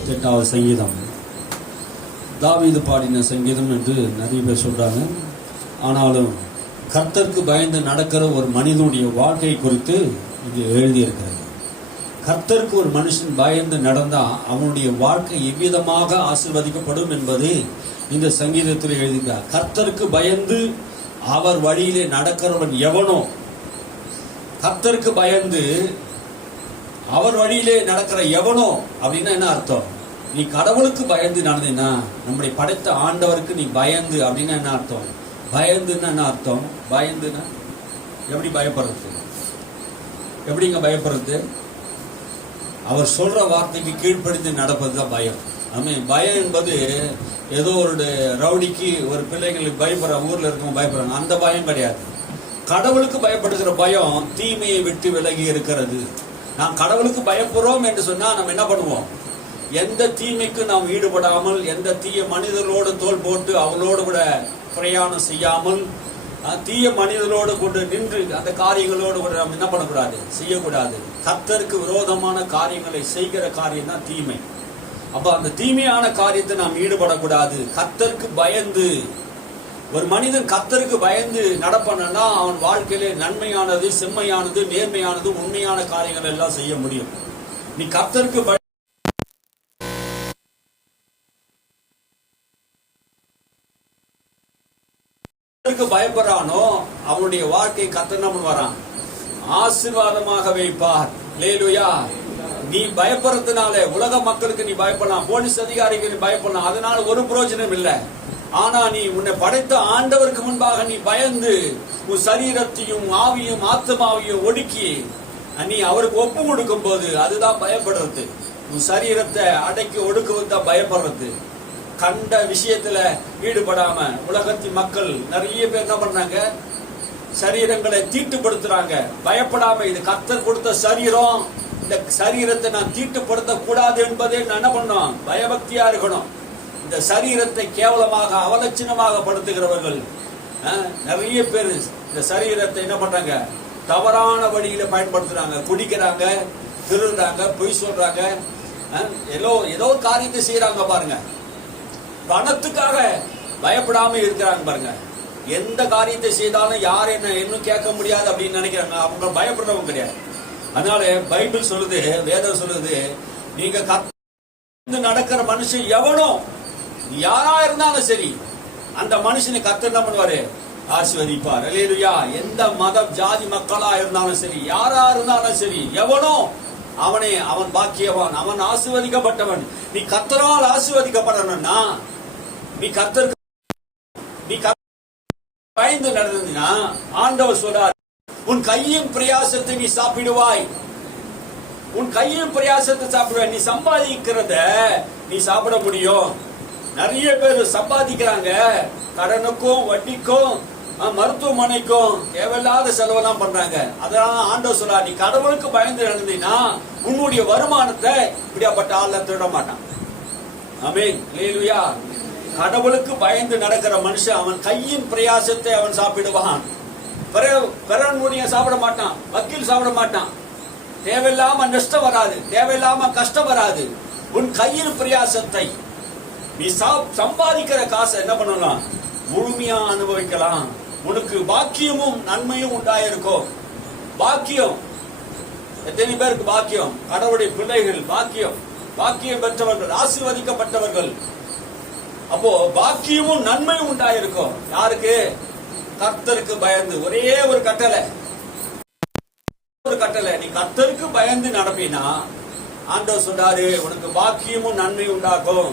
38வது சங்கீதம் தாவீது பாடின சங்கீதம் என்று நிறைய பேர் சொல்றாங்க. ஆனாலும் கர்த்தருக்கு பயந்து நடக்கிற ஒரு மனிதனுடைய வாழ்க்கை குறித்து இங்கே எழுதியிருக்கிறது. கர்த்தருக்கு ஒரு மனுஷன் பயந்து நடந்தா அவனுடைய வாழ்க்கை எவ்விதமாக ஆசீர்வதிக்கப்படும் என்பதை இந்த சங்கீதத்தில் எழுதியிருக்கிறார். கர்த்தருக்கு பயந்து அவர் வழியிலே நடக்கிறவன் எவனோ, கர்த்தருக்கு பயந்து அவர் வழியிலே நடக்கிற எவனோ அப்படின்னா என்ன அர்த்தம்? நீ கடவுளுக்கு பயந்து நடந்தீன்னா, நம்முடைய படைத்த ஆண்டவருக்கு நீ பயந்து அப்படின்னா என்ன அர்த்தம்? பயந்துன்னா என்ன அர்த்தம்? பயந்துன்னா எப்படி பயப்படுறது? எப்படிங்க பயப்படுறது? அவர் சொல்ற வார்த்தைக்கு கீழ்ப்படிந்து நடப்பது தான் பயம். பயம் என்பது ஏதோ ஒரு ரவுடிக்கு ஒரு பிள்ளைங்களுக்கு பயப்படுற, ஊர்ல இருக்கவங்க பயப்படுறாங்க, அந்த பயம் கிடையாது. கடவுளுக்கு பயப்படுகிற பயம் தீமையை விட்டு விலகி இருக்கிறது. நாம் கடவுளுக்கு பயப்படுறோம் என்று சொன்னா நம்ம என்ன பண்ணுவோம்? எந்த தீமைக்கு நாம் ஈடுபடாமல், எந்த தீய மனிதர்களோடு தோல் போட்டு அவளோடு கூட பிரயாணம் செய்யாமல், தீய மனிதர்களோடு கொண்டு நின்று அந்த காரியங்களோடு கூட நாம் என்ன பண்ணக்கூடாது, செய்யக்கூடாது. கர்த்தருக்கு விரோதமான காரியங்களை செய்கிற காரியம் தான் தீமை. அப்ப அந்த தீமையான காரியத்தை நாம் ஈடுபடக்கூடாது. கர்த்தருக்கு பயந்து ஒரு மனிதன் கர்த்தருக்கு பயந்து நடப்பானா அவன் வாழ்க்கையிலே நன்மையானது, செம்மையானது, நேர்மையானது, உண்மையான காரியங்கள் எல்லாம் செய்ய முடியும். நீ கர்த்தருக்கு பயப்படுறானோ அவனுடைய வாழ்க்கை கர்த்தர் என்ன பண்ணுவாராம்? ஆசீர்வாதமாக வைப்பார். அல்லேலூயா. நீ பயப்படுறதுனால உலக மக்களுக்கு நீ பயப்படலாம், போலீஸ் அதிகாரிக்கு நீ பயப்படலாம், அதனால ஒரு பிரயோஜனம் இல்லை. ஆனா நீ உன்னை படைத்த ஆண்டவருக்கு முன்பாக நீ பயந்து உன் சரீரத்தையும் ஆவியும் ஆத்மாவையும் ஒடுக்கி நீ அவருக்கு ஒப்பு கொடுக்கும் போது அதுதான் பயப்படுறது. உன் சரீரத்தை அடக்கி ஒடுக்குவது தான் பயப்படுறது. கண்ட விஷயத்துல ஈடுபடாம உலகத்தின் மக்கள் நிறைய பேர் என்ன பண்றாங்க? சரீரங்களை தீட்டுப்படுத்துறாங்க. பயப்படாம இது கர்த்தர் கொடுத்த சரீரம், இந்த சரீரத்தை நான் தீட்டுப்படுத்த கூடாது என்பதே நான் என்ன பண்ணணும்? பயபக்தியா இருக்கணும். இந்த சரீரத்தை கேவலமாக அவலட்சணமாக படுத்துகிறவர்கள் நிறைய பேர் இந்த சரீரத்தை என்ன பண்றாங்க? தவறான வழியில பயன்படுத்துறாங்க. குடிக்கிறாங்க, திருடுறாங்க, பொய் சொல்றாங்க, ஏதோ காரியத்தை செய்யறாங்க பாருங்க. பணத்துக்காக பயப்படாம இருக்கிறாங்க பாருங்க. எந்த காரியத்தை செய்தாலும் யார் என்ன இன்னும் கேட்க முடியாது அப்படின்னு நினைக்கிறாங்க. அவங்க பயப்படுறவங்க கிடையாது. அதனால பைபிள் சொல்லுது, வேதம் சொல்லுது, நீங்க கர்த்தருக்கு நடக்கிற மனுஷன் எவனோ, யாரா இருந்தாலும் சரி, அந்த மனுஷனை கர்த்தர் என்ன பண்ணுவாரு? ஆசீர்வதிப்பார். அல்லேலூயா. எந்த மதம் ஜாதி மக்களா இருந்தாலும் சரி, யாரா இருந்தாலும் சரி, எவனோ அவன் பாக்கியவான், அவன் ஆசீர்வதிக்கப்பட்டவன். நீ கர்த்தரால் ஆசீர்வதிக்கப்படணும்னா நீ கர்த்தருக்கு பயந்து நடந்தா ஆண்டவர் சொல்றார், உன் கையின் பிரயாசத்தை நீ சாப்பிடுவாய். உன் கையின் பிரயாசத்தை சாப்பிடுவாய். நீ சம்பாதிக்கிறத நீ சாப்பிட முடியும். நிறைய பேர் சம்பாதிக்கிறாங்க, கடனுக்கும் வட்டிக்கும் மருத்துவமனைக்கும் தேவையில்லாத செலவெல்லாம் பண்றாங்க. அதனால ஆண்டவர் சொல்றார், நீ கடவுளுக்கு பயந்து நடந்தீங்கன்னா உன்னுடைய வருமானத்தை இப்படியாப்பட்ட ஆள்ல திருட மாட்டான். ஆமென். அல்லேலூயா. கடவுளுக்கு பயந்து நடக்கிற மனுஷன் அவன் கையின் பிரயாசத்தை அவன் சாப்பிடுவான். பிறனுடைய சாப்பிட மாட்டான், வக்கீல் சாப்பிட மாட்டான். தேவையில்லாம நஷ்டம் வராது, தேவையில்லாம கஷ்டம் வராது. உன் கையின் பிரயாசத்தை நீ சம்பாதிக்கிற காசை என்ன பண்ணலாம்? முழுமையா அனுபவிக்கலாம். உனக்கு பாக்கியமும் நன்மையும் உண்டாயிருக்கும். பாக்கியம் எத்தனை பேருக்கு பாக்கியம்? கடவுளுடைய பிள்ளைகள் பாக்கியம், பாக்கியம் பெற்றவர்கள், ஆசீர்வதிக்கப்பட்டவர்கள். அப்போ பாக்கியமும் நன்மையும் உண்டாயிருக்கும். யாருக்கு? கர்த்தருக்கு பயந்து. ஒரே ஒரு கட்டளை, நீ கர்த்தருக்கு பயந்து நடப்பினா ஆண்டவர் சொல்றாரு, உனக்கு பாக்கியமும் நன்மை உண்டாகும்.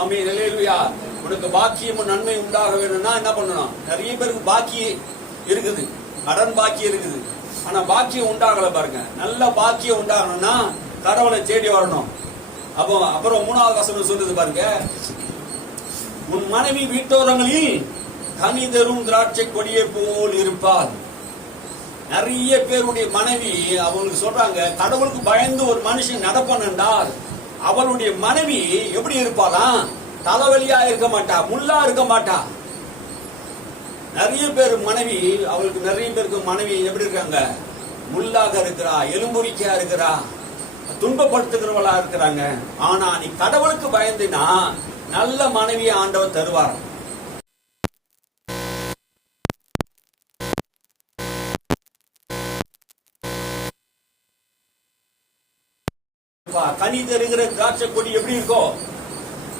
ஆமென். அல்லேலூயா. உனக்கு பாக்கியமும் நன்மை உண்டாக வேணும்னா என்ன பண்ணணும்? நிறைய பேருக்கு பாக்கி இருக்குது, கடன் பாக்கி இருக்குது, ஆனா பாக்கியம் உண்டாகல பாருங்க. நல்ல பாக்கியம் உண்டாகணும்னா கடவுளை தேடி வரணும். அப்புறம் 3வது வசனம் சொல்லுது பாருங்க, உன் மனைவி வீட்டோரங்களில் கனி தரும் திராட்சை கொடியை போல் இருப்பாள். நிறைய பேருடைய மனைவி அவங்களுக்கு சொல்றாங்க, கடவுளுக்கு பயந்து ஒரு மனுஷன் நடப்பான் என்றால் அவளுடைய மனைவி எப்படி இருப்பாளாம்? தலைவலியா இருக்க மாட்டா, முள்ளா இருக்க மாட்டா. நிறைய பேர் மனைவி, அவளுக்கு நிறைய பேருக்கு மனைவி எப்படி இருக்காங்க? முள்ளாக இருக்கிறா, எலும்புரிக்கையா இருக்கிறா, துன்பப்படுத்துகிறவளா இருக்கிறாங்க. ஆனா நீ கடவுளுக்கு பயந்தினா நல்ல மனைவியை ஆண்டவர் தருவார். கனி தருகிற திராட்சை கொடி எப்படி இருக்கும்?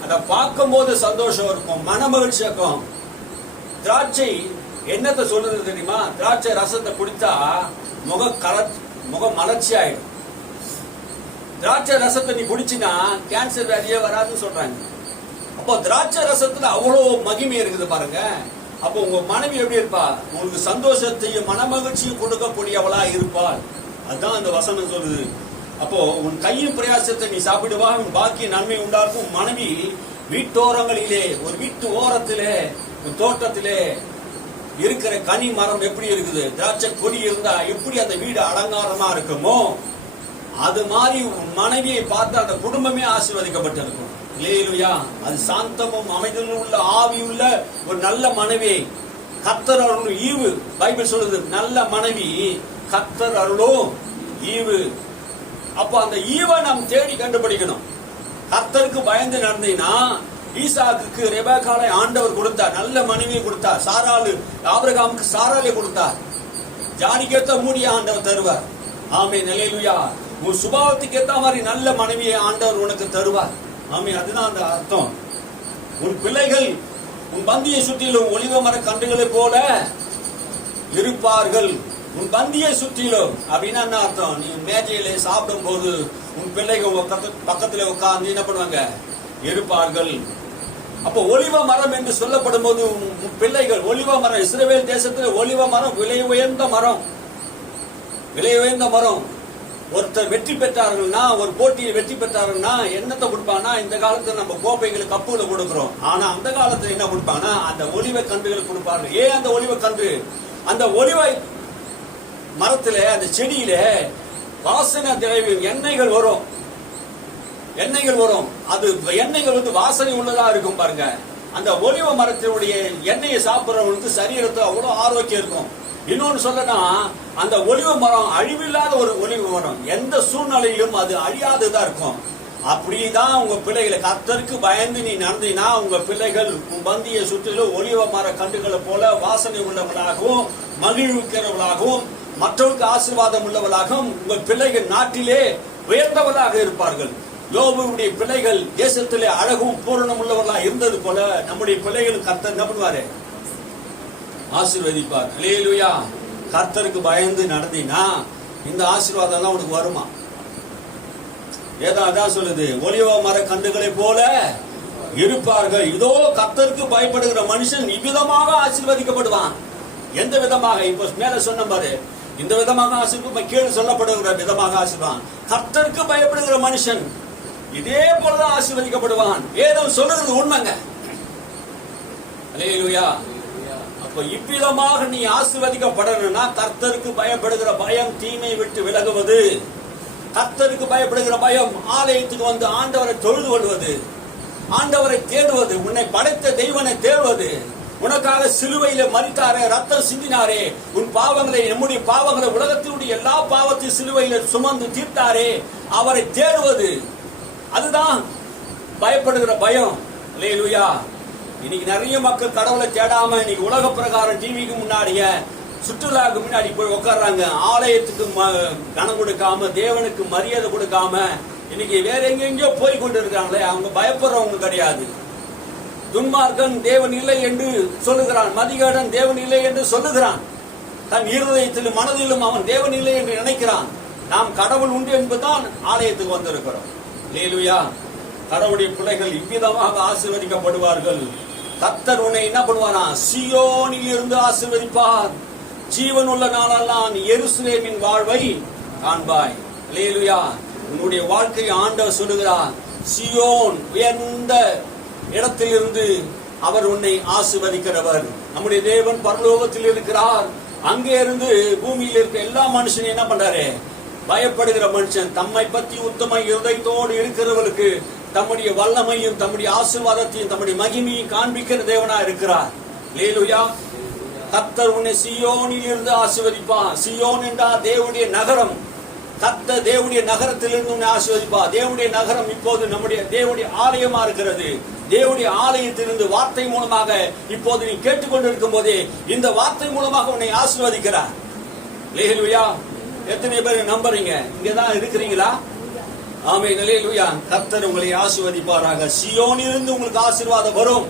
அதை பார்க்கும் போது சந்தோஷம் இருக்கும், மன மகிழ்ச்சி இருக்கும். திராட்சை என்னத்தை சொல்றது தெரியுமா? திராட்சை ரசத்தை குடித்தா முகம் மலர்ச்சி ஆயிடும். திராட்சை ரசத்தை நீ குடிச்சினா கேன்சர் வியாதியே வராதுன்னு சொல்றாங்க. அப்போ திராட்சை ரசத்துல அவ்வளவு மகிமை இருக்குது பாருங்க. அப்போ உங்க மனைவி எப்படி இருப்பா? உங்களுக்கு சந்தோஷத்தையும் மன மகிழ்ச்சியும் கொடுக்கக்கூடியவளா இருப்பாள். அதுதான் அந்த வசனம் சொல்லுது. அப்போ உன் கையின் பிரயாசத்தை நீ சாப்பிடுவா, உன் பாக்கிய நன்மை உண்டாக்கும். மனைவி வீட்டோரங்களிலே, ஒரு வீட்டு ஓரத்திலே, ஒரு தோட்டத்திலே இருக்கிற கனி மரம் எப்படி இருக்குது, திராட்சை கொடி இருந்தா எப்படி அந்த வீடு அலங்காரமா இருக்குமோ, அது மாதிரி உன் மனைவியை பார்த்து அந்த குடும்பமே ஆசீர்வதிக்கப்பட்டிருக்கும். இல்லையா? அது சாந்தமும் அமைதியும் உள்ள ஆவி உள்ள ஒரு நல்ல மனைவி கர்த்தர் அருளும் ஈவு. பைபிள் சொல்லுது, நல்ல மனைவி கர்த்தர் அருளும் ஈவு. அப்போ அந்த ஈவை நாம் தேடி கண்டுபிடிக்கணும். கர்த்தருக்கு பயந்து நடந்தீங்கன்னா, ஈசாக்குக்கு ரெபேக்காளை ஆண்டவர் கொடுத்தார், நல்ல மனைவியை கொடுத்தார். சாராளு ஆபிரகாமுக்கு சாராளை கொடுத்தார். ஜாதிக்கேத்த மூடிய ஆண்டவர் தருவார். ஆமென், அல்லேலூயா. உன் சுபாவத்துக்கு ஏத்த மாதிரி நல்ல மனைவியை ஆண்டவர் உனக்கு தருவார். ஆமென், அதுதான் அந்த அர்த்தம். உன் பிள்ளைகள் உன் பந்தியை சுற்றிலும் ஒலிவ மர கன்றுகளை போல இருப்பார்கள். உன் பந்தியை சுற்றிலும் அப்படின்னா என்ன அர்த்தம்? நீ மேஜையில சாப்பிடும் போது உன் பிள்ளைகள் பக்கத்துல உட்கார்ந்து என்ன பண்ணுவாங்க? இருப்பார்கள். அப்போ ஒலிவ மரம் என்று சொல்லப்படும் போது உன் பிள்ளைகள் ஒலிவ மரம், இஸ்ரவேல் தேசத்துல ஒலிவ மரம் விலை உயர்ந்த மரம், விலை உயர்ந்த மரம். ஒருத்தர் வெற்றி பெற்றார்கள்னா, ஒரு போட்டியில் வெற்றி பெற்றார்கள்னா என்னத்தை கொடுப்பாங்கன்னா, இந்த காலத்துல நம்ம கோப்பைகள் கப்புகளை கொடுக்கிறோம். ஆனா அந்த காலத்துல என்ன கொடுப்பாங்கன்னா, அந்த ஒலிவ கன்றுகள் கொடுப்பார்கள். ஏன் அந்த ஒலிவ கன்று? அந்த ஒலிவ மரத்துல, அந்த செடியில வாசனை திரவியம் எண்ணெய்கள் வரும், எண்ணெய்கள் வரும். அது எண்ணெய்கள் வந்து வாசனை உள்ளதா இருக்கும் பாருங்க. அந்த ஒலிவ மரத்தினுடைய எண்ணெயை சாப்பிடுறவங்களுக்கு சரீரத்தை அவ்வளவு ஆரோக்கியம் இருக்கும். இன்னொன்னு சொல்லனா, அந்த ஒலிவ மரம் அழிவில்லாத ஒரு ஒலிவ மரம், எந்த சூழ்நிலையிலும் அது அழியாததா இருக்கும். அப்படிதான் உங்க பிள்ளைகளை கர்த்தருக்கு பயந்து நீ நடந்தீனா, உங்க பிள்ளைகள் உன் பந்தியை சுற்றிலும் ஒலிவ மர கன்றுகளை போல வாசனை உள்ளவர்களாகவும் மகிழ்விக்கிறவர்களாகவும் மற்றவருக்கு ஆசீர்வாதம் உள்ளவர்களாகவும் உங்கள் பிள்ளைகள் நாட்டிலே உயர்ந்தவர்களாக இருப்பார்கள். யோபுடைய பிள்ளைகள் தேசத்திலே அழகும் பூரணம் உள்ளவர்களாக இருந்தது போல நம்முடைய பிள்ளைகள் கர்த்தர் என்ன பண்ணுவாரு? ஆசீர்வதிப்பார். அல்லேலூயா. கர்த்தருக்கு பயந்து நடந்தீனா இந்த ஆசீர்வாதம் எல்லாம் உனக்கு வருமா? அதான் சொல்லுது, ஒலிவ மர கன்றுகளை போல இருப்பார்கள். இதோ கர்த்தருக்கு பயப்படுகிற மனுஷன் இவ்விதமாக ஆசீர்வதிக்கப்படுவான். எந்த விதமாக? இப்ப மேல சொன்ன பாரு, இந்த விதமாக ஆசீர்வாதம், கீழே சொல்லப்படுகிற விதமாக ஆசீர்வாதம். கர்த்தருக்கு பயப்படுகிற மனுஷன் இதே போலதான் ஆசீர்வதிக்கப்படுவான். வேதம் சொல்லுறது உண்மைங்க. அல்லேலூயா. அப்ப இவ்விதமாக நீ ஆசீர்வதிக்கப்படணும்னா கர்த்தருக்கு பயப்படுகிற பயம் தீமை விட்டு விலகுவது, கர்த்தருக்கு பயப்படுகிற பயம் ஆலயத்துக்கு வந்து ஆண்டவரை தொழுது கொள்வது, ஆண்டவரை தேடுவது, உன்னை படைத்த தெய்வனை தேடுவது, உனக்காக சிலுவையில மரித்தாரே, ரத்தம் சிந்தினாரே, உன் பாவங்களை, நம்முடைய பாவங்களை, உலகத்தினுடைய எல்லா பாவத்தையும் சிலுவையில சுமந்து தீர்த்தாரே, அவரை தேடுவது, அதுதான் பயப்படுகிற பயம். அல்லேலூயா. இன்னைக்கு நிறைய மக்கள் கடவுளை தேடாம இன்னைக்கு உலக பிரகாரம் டிவிக்கு முன்னாடிய சுற்றுலாவுக்கு முன்னாடி போய் உட்கார்றாங்க. ஆலயத்துக்கு கனம் கொடுக்காம, தேவனுக்கு மரியாதை கொடுக்காம இன்னைக்கு வேற எங்கெங்கயோ போய் கொண்டு இருக்காங்களே, அவங்க பயப்படுறவங்க கிடையாது. துன்மார்க்கன் தேவன் இல்லை என்று சொல்லுகிறான், மதிகேடன் தேவன் இல்லை என்று சொல்லுகிறான். தன் இருதயத்திலும் மனதிலும் அவன் தேவன் இல்லை என்று நினைக்கிறான். நாம் கடவுள் உண்டு என்பதுதான் ஆலயத்துக்கு வந்திருக்கிறோம். அல்லேலூயா. கடவுளுடைய பிள்ளைகள் இவ்விதமாக ஆசீர்வதிக்கப்படுவார்கள். கர்த்தர் உன்னை என்ன பண்ணுவாரா? சீயோனில் இருந்து ஆசீர்வதிப்பார். ஜீவன் உள்ள நாளெல்லாம் எருசலேமின் வாழ்வை காண்பாய். அல்லேலூயா. உன்னுடைய வாழ்க்கையை ஆண்டவர் சொல்லுகிறார், சீயோன் உயர்ந்த இடத்திலிருந்து அவர் உன்னை ஆசீர்வதிக்கிறவர். நம்முடைய தேவன் பரலோகத்தில் இருக்கிறார். அங்கே இருந்து பூமியில் இருக்க எல்லா மனுஷனையும் என்ன பண்றாரு? பயப்படுகிற மனுஷன், தம்மை பற்றி உத்தம இருதயத்தோடு இருக்கிறவர்களுக்கு தம்முடைய வல்லமையும் தம்முடைய ஆசீர்வாதத்தையும் தம்முடைய மகிமையும் காண்பிக்கிற தேவனா இருக்கிறார். அல்லேலூயா. கர்த்தர் உன்னை சீயோனில் இருந்து ஆசீர்வதிப்பார். சீயோன் என்றால் தேவனுடைய நகரம். கர்த்தர் தேவனுடைய நகரத்திலிருந்து உன்னை ஆசீர்வதிப்பார். தேவனுடைய நகரம் இப்போது நம்முடைய தேவனுடைய ஆலயமா இருக்கிறது. தேவனுடைய ஆலயத்திலிருந்து வார்த்தை மூலமாக இப்போது நீ கேட்டுக்கொண்டிருக்கும் போதே இந்த வார்த்தை மூலமாக உன்னை ஆசீர்வதிக்கிறார். அல்லேலூயா. எத்தனை பேர் நம்புறீங்க? இங்கதான் இருக்கிறீங்களா? ஆமென். அல்லேலூயா. கர்த்தர் உங்களை ஆசீர்வதிப்பாராக. சீயோனிலிருந்து உங்களுக்கு ஆசீர்வாதம் வரும்.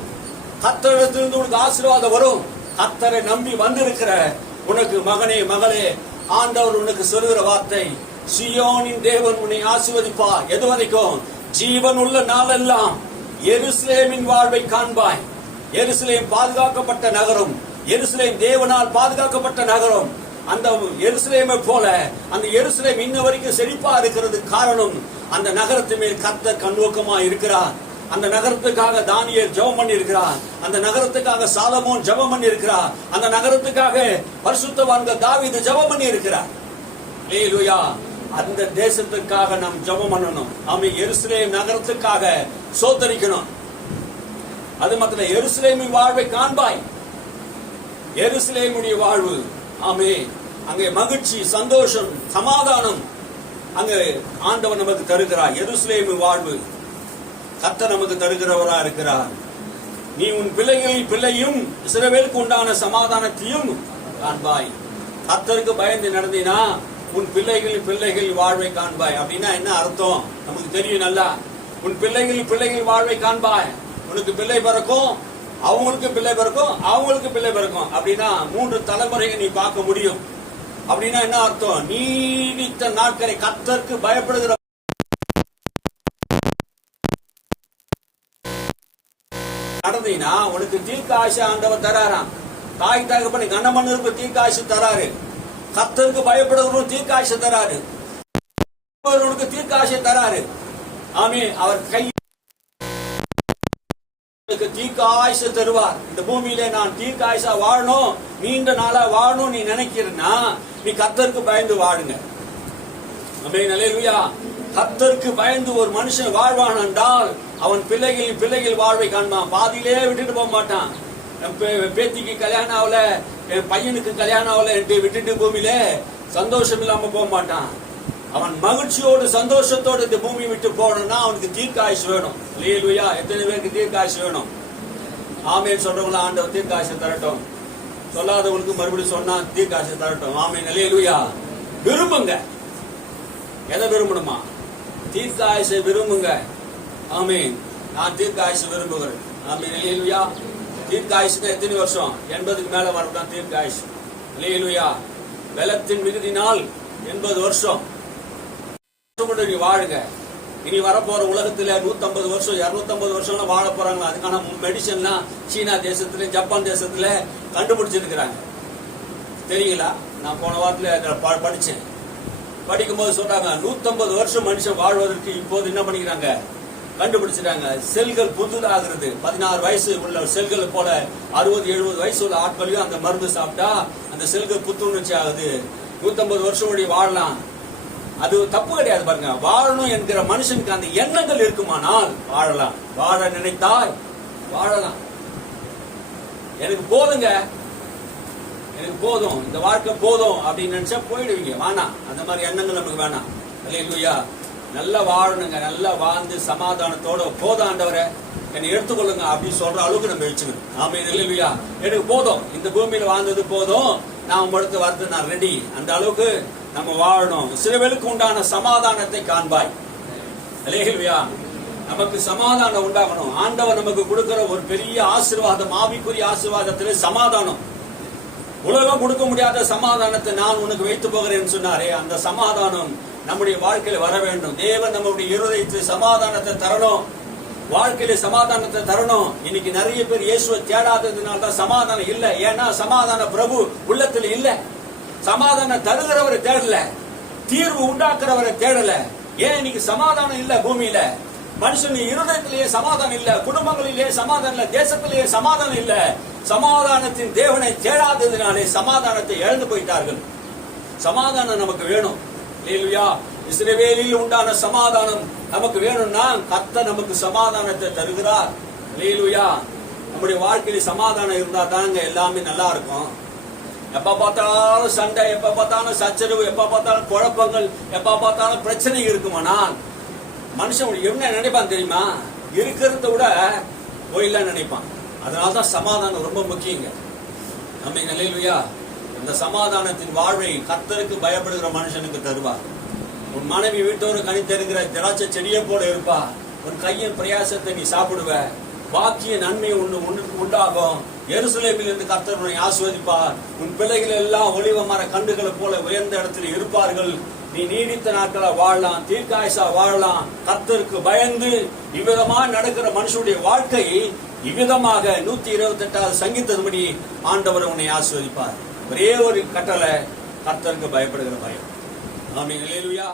கர்த்தரிடத்திலிருந்து உங்களுக்கு ஆசீர்வாதம் வரும். கர்த்தரை நம்பி வந்திருக்கிற உனக்கு மகனே மகளே, ஆண்டவர் உனக்கு சொல்லுகிற வார்த்தை, சீயோனின் தேவன் உன்னை ஆசீர்வதிப்பார். எது வரைக்கும்? ஜீவன் உள்ள நாளெல்லாம் எருசலேமின் வாழ்வை காண்பாய். எருசலேம் பாதுகாக்கப்பட்ட நகரம். எருசலேம் தேவனால் பாதுகாக்கப்பட்ட நகரம். அந்த எருசலேமை போல அந்த எருசலேம் இன்ன வரைக்கும் செழிப்பா இருக்கிறது காரணம் அந்த நகரத்து மேல் கர்த்தர் கண்ணோக்கமா இருக்கிறார். அந்த நகரத்துக்காக தானியேல் ஜெபம் பண்ணி இருக்கிறார். அந்த நகரத்துக்காக சாலமோன் ஜெபம் பண்ணி இருக்கிறார். அந்த நகரத்துக்காக பரிசுத்தவான்கள் தாவீது ஜெபம் பண்ணி இருக்கிறார். அல்லேலூயா. அந்த தேசத்துக்காக நாம் ஜெபம் பண்ணணும். ஆமென். எருசலேம் நகரத்துக்காக சோதரிக்கணும். அது மாத்திரம் எருசலேமின் வாழ்வை காண்பாய். எருசலேமுடைய வாழ்வு, ஆமென், அங்கே மகிழ்ச்சி, சந்தோஷம், சமாதானம் அங்கே ஆண்டவர் நமக்கு தருகிறார். எருசலேமின் வாழ்வு கர்த்தர் நமக்கு தருகிறவரா இருக்கிறார். நீ உன் பிள்ளைகளின் பிள்ளையும் இஸ்ரவேலுக்கு உண்டான சமாதானத்தையும் காண்பாய். கர்த்தருக்கு பயந்து நடந்தினா உன் பிள்ளைகளின் பிள்ளைகள் வாழ்வை காண்பாய். அப்படின்னா என்ன அர்த்தம்? நமக்கு தெரியும் நல்லா. உன் பிள்ளைகளின் பிள்ளைகள் வாழ்வை காண்பாய். உனக்கு பிள்ளை பிறக்கும், அவங்களுக்கு பிள்ளை பிறக்கும், அவங்களுக்கு பிள்ளை பிறக்கும். அப்படின்னா 3 தலைமுறையை நீ பார்க்க முடியும். அப்படின்னா என்ன அர்த்தம்? நீடித்த நாட்களை கர்த்தருக்கு பயப்படுகிற நடந்தீங்கன்னா உனக்கு தீர்க்காயுசு ஆண்டவர் தராராம். தாய் தகப்பனை கண்ணமண்ணிற்கு தீர்க்காயுசு தராரு. கர்த்தருக்கு பயப்படுகிறவரும் தீர்க்காயுசு தராரு. உனக்கு தீர்க்காயுசு தராரு. ஆமென். அவர் கை தீர்க்காயுசு தருவார். இந்த பூமியில நான் தீர்க்காயுசா வாழணும், நீண்ட நாளா வாழணும் நீ நினைக்கிறன்னா நீ கர்த்தருக்கு பயந்து வாழுங்க. ஆமென். அல்லேலூயா. கர்த்தருக்கு பயந்து ஒரு மனுஷன் வாழ்வான் என்றால் அவன் பிள்ளைகள் வாழ்வை காண்பான். பாதியிலே விட்டுட்டு போக மாட்டான். பேத்திக்கு கல்யாணம் ஆகல, என் பையனுக்கு கல்யாணம் ஆகல என்று விட்டுட்டு பூமியில சந்தோஷம் இல்லாம போக மாட்டான். அவன் மகிழ்ச்சியோடு சந்தோஷத்தோடு இந்த பூமி விட்டு போகணும்னா அவனுக்கு தீர்க்காயுசு வேணும். அல்லேலூயா. எத்தனை பேருக்கு தீர்க்காயுசு வேணும்? ஆமென் சொல்றவங்களா ஆண்டவர் தீர்க்காயுசு தரட்டும். சொல்லாதவங்களுக்கு மறுபடியும் சொன்னா தீர்க்காயுசு தரட்டும். ஆமென். அல்லேலூயா. விரும்புங்க. எதை விரும்பணுமா? தீர்க்காயுசை விரும்புங்க. ஆமென். நான் தீர்க்காயுசு விரும்புகிறேன். ஆமென். அல்லேலூயா. தீர்க்காயுசுக்கு எத்தனை வருஷம்? 80க்கு மேல வரதான் தீர்க்காயுசு. அல்லேலூயா. பலத்தின் மிகுதினால் 80 வருஷம் நீ வாழுங்க. இனி வரப்போற உலகத்துல 150 வருஷம் 250 வருஷம் வாழ போறாங்க. அதுக்கான மெடிசன்லாம் சீனா தேசத்துல, ஜப்பான் தேசத்துல கண்டுபிடிச்சிருக்கிறாங்க. தெரியுங்களா? நான் போன வாரத்துல படிச்சேன். படிக்கும் போது சொல்றாங்க 150 வருஷம் மனுஷன் வாழ்வதற்கு இப்போது என்ன பண்ணிக்கிறாங்க? கண்டுபிடிச்சிட்டாங்க. செல்கள் புதுதாகிறது. 16 வயசு உள்ள செல்கள் போல 60-70 வயசு உள்ள ஆட்களையும் அந்த மருந்து சாப்பிட்டா அந்த செல்கள் புத்துணர்ச்சி ஆகுது. 150 வருஷம் வாழலாம். அது தப்பு கிடையாது. பாருங்க, வாழணும் என்கிற மனுஷனுக்கு அந்த எண்ணங்கள் இருக்குமானால் வாழலாம். வாழ நினைத்தால் வாழலாம். எனக்கு போதுங்க, எனக்கு போதும், இந்த வாழ்க்கை போதும் அப்படின்னு நினைச்சா போயிடுவீங்க. வேணாம், அந்த மாதிரி எண்ணங்கள் நமக்கு வேணாம். அல்லேலூயா. நல்லா வாழணுங்க, நல்லா வாழ்ந்து சமாதானத்தோட போதும் ஆண்டவரே என்னை எடுத்துக்கொள்ளுங்க அப்படின்னு சொல்ற அளவுக்கு நம்ம வச்சுக்கணும். ஆமென். அல்லேலூயா. எனக்கு போதும், இந்த பூமியில வாழ்ந்தது போதும், நான் உங்க வரது நான் ரெடி. அந்த அளவுக்கு நம்ம வாழணும். இஸ்ரவேலுக்கு உண்டான சமாதானத்தை காண்பாய். அல்லேலூயா. நமக்கு சமாதானம் உண்டாகணும். ஆண்டவர் நமக்கு கொடுக்கிற ஒரு பெரிய ஆசீர்வாதம், ஆவிக்குரிய ஆசீர்வாதத்திலே சமாதானம். உலகம் கொடுக்க முடியாத சமாதானத்தை நான் உனக்கு வைத்து போகிறேன் சொன்னாரே, அந்த சமாதானம் நம்முடைய வாழ்க்கையில வர வேண்டும். தேவன் நம்முடைய இருதயத்தில் சமாதானத்தை தரணும். வாழ்க்கையில சமாதானத்தை தரணும். இன்னைக்கு நிறைய பேர் இயேசுவை தேடாததுனால தான் சமாதானம் இல்ல. ஏன்னா சமாதான பிரபு உள்ளத்துல இல்ல. சமாதானம் தருகிறவரை தேடல, தீர்வு உண்டாக்குறவரை தேடல. ஏன் இன்னைக்கு சமாதானம் இல்ல பூமியில? மனுஷன் இருதயத்திலேயே சமாதானம் இல்ல, குடும்பங்களிலே சமாதானம் இல்ல, தேசத்திலேயே சமாதானம் இல்ல. சமாதானத்தின் தேவனை தேடாததினாலே சமாதானத்தை இழந்து போயிட்டார்கள். சமாதானம் நமக்கு வேணும். அல்லேலூயா. இஸ்ரவேலில் உண்டான சமாதானம் நமக்கு வேணும்னா கர்த்தர் நமக்கு சமாதானத்தை தருகிறார். அல்லேலூயா. நம்முடைய வாழ்க்கையில சமாதானம் இருந்தா தாங்க எல்லாமே நல்லா இருக்கும். எப்ப பார்த்தாலும் சண்டை, எப்ப பார்த்தாலும் சச்சரவு, எப்ப பார்த்தாலும் குழப்பங்கள், எப்ப பார்த்தாலும் பிரச்சனை இருக்குமானால் மனுஷன் என்ன நினைப்பான் தெரியுமா? இருக்கிறத விட போயிடலாம் நினைப்பான். அதனால்தான் சமாதானம் ரொம்ப முக்கியங்க. நம்ம நிலையிலுயா இந்த சமாதானத்தின் வாழ்வை கர்த்தருக்கு பயப்படுகிற மனுஷனுக்கு தருவார். உன் மனைவி வீட்டோடு கனி தருகிற திராட்சை செடியை போல இருப்பா. உன் கையின் பிரயாசத்தை நீ சாப்பிடுவ. பாக்கிய நன்மை உண்டாகும். எருசலேமில் இருந்து கர்த்தர் உன்னை ஆசீர்வதிப்பார். உன் பிள்ளைகள் எல்லாம் ஒளிவ மர கண்டுகளை போல உயர்ந்த இடத்தில் இருப்பார்கள். நீ நீடித்த நாட்களா வாழலாம், தீர்க்காயசா வாழலாம். கர்த்தருக்கு பயந்து இவ்விதமா நடக்கிற மனுஷனுடைய வாழ்க்கை இவ்விதமாக 128வது சங்கீதத்தின்படி ஆண்டவர் உன்னை ஆசீர்வதிப்பார். ஒரே ஒரு கட்டளை, கர்த்தருக்கு பயப்படுகிற பயம். ஆமென். அல்லேலூயா.